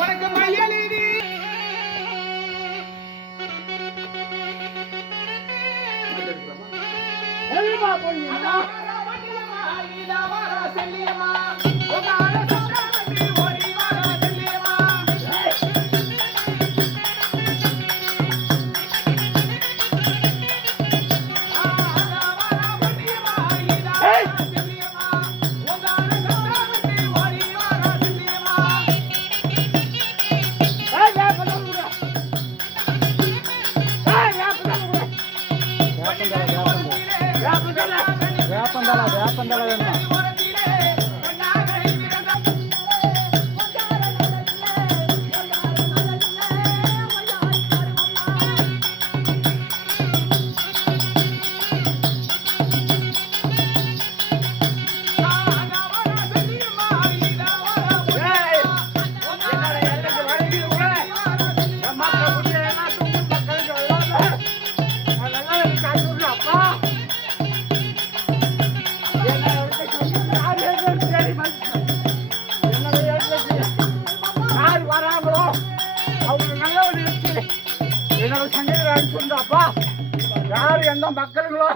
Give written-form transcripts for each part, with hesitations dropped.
உனக்கு மையலி வேப்பந்தல வேணுமா? அப்பா யாரும் எந்த மக்களுங்களோ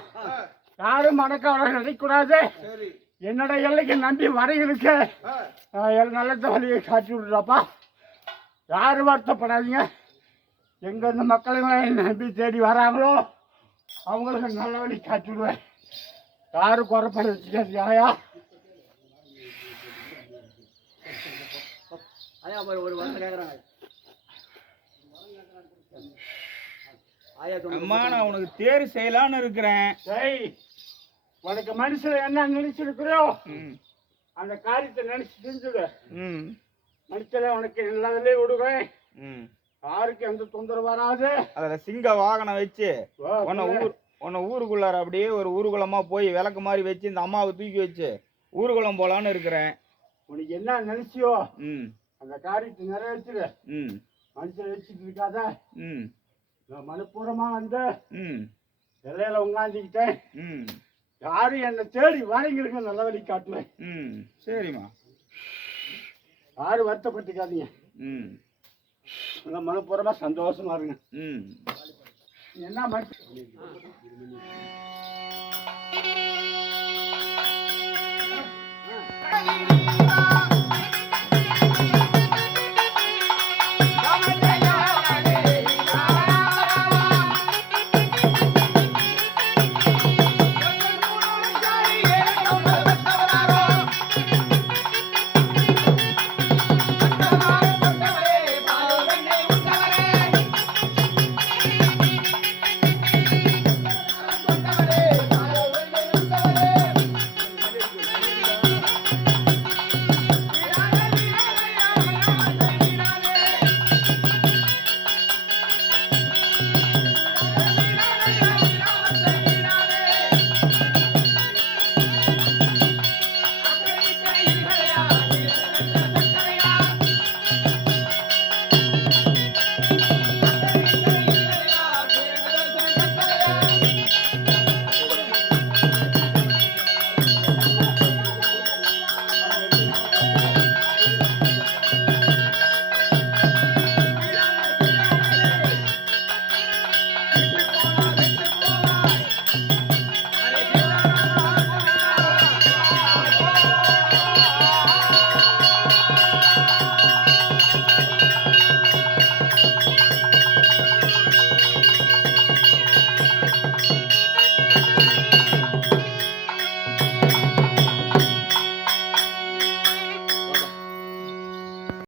யாரும் மனக்கவலை நினைக்கூடாது. என்னோட எல்லைக்கு நம்பி வரைகளுக்கு நல்ல வழியை காட்டி விடுறாப்பா. யாரும் வருத்தப்படாதீங்க. எங்க இந்த மக்களுங்களை நம்பி தேடி வராங்களோ அவங்களுக்கு நல்ல வழி காட்டி விடுவேன். யாரும் குறைப்பட வச்சுக்காதியா. ஐயா ஒரு வாரம் கேட்குறாங்க. அம்மா நான் உனக்கு தேர் செய்யலான்னு இருக்கிறேன். சரி, உனக்கு மனசுல என்ன நினைச்சிருக்கிறோ அந்த காரியத்தை நினைச்சு செஞ்சுடு. மனுஷல உனக்கு நல்லதிலே விடுவேன். யாருக்கு எந்த தொந்தரவு வராது. அதுல சிங்க வாகனம் வச்சு உன்னை ஊருக்குள்ளார அப்படியே ஒரு ஊர்குளமா போய் விளக்கு மாதிரி வச்சு இந்த அம்மாவை தூக்கி வச்சு ஊர்குளம் போலான்னு இருக்கிறேன். உனக்கு என்ன நினைச்சியோ அந்த காரியத்தை நிறைவேற்றிடு. மனுஷன் வச்சுட்டு இருக்காத. நான் மனப்பூர்வமா வந்து எல்லையில உட்காந்துக்கிட்டேன். யாரும் என்னை தேடி வரீங்களுக்கு நல்ல வழி காட்டுவேன். சரிம்மா, யாரும் வருத்தப்பட்டுக்காதீங்க. மனப்பூர்வமா சந்தோஷமா இருங்க. என்ன மனுஷன்